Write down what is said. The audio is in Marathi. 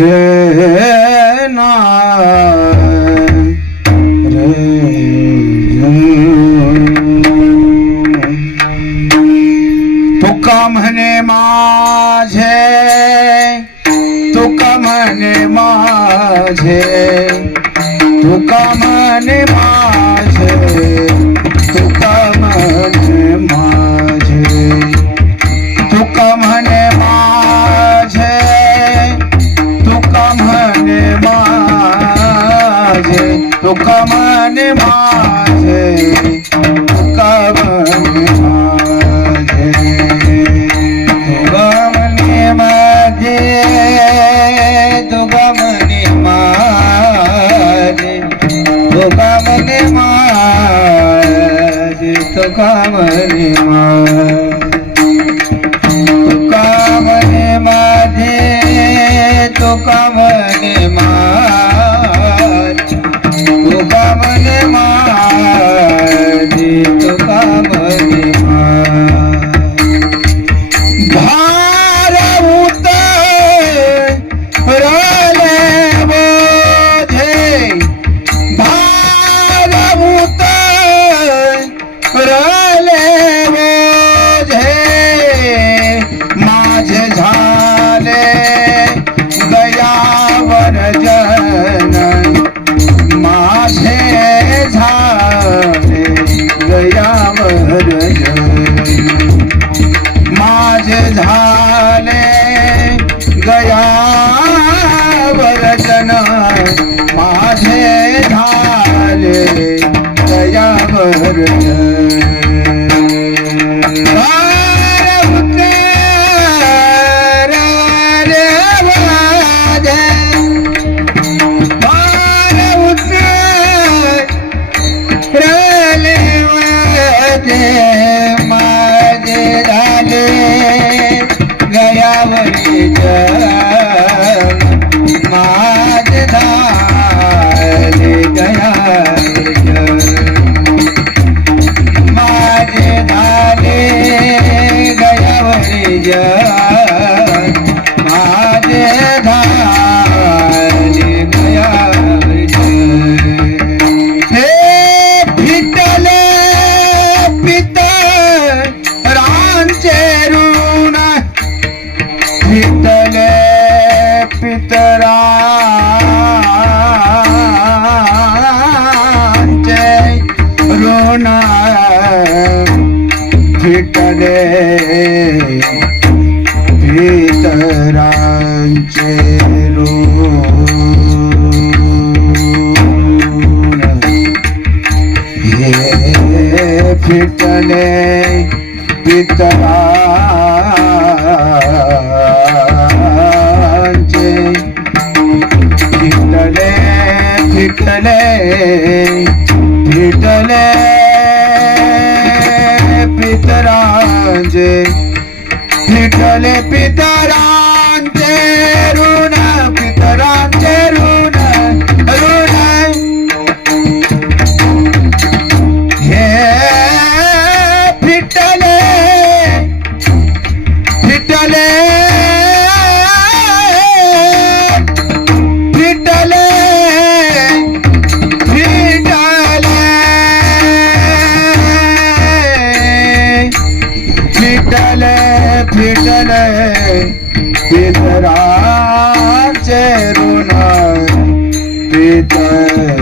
रे ना तुका म्हणे माझे? तुका म्हणे माझे? तुका म्हणे माझे? કામની મા ভিতরাঞ্চে রোনা ভিতরে ভিতরাঞ্চে রোনা ভিতরে ভিতরা विठल पितराचे ऋण पितर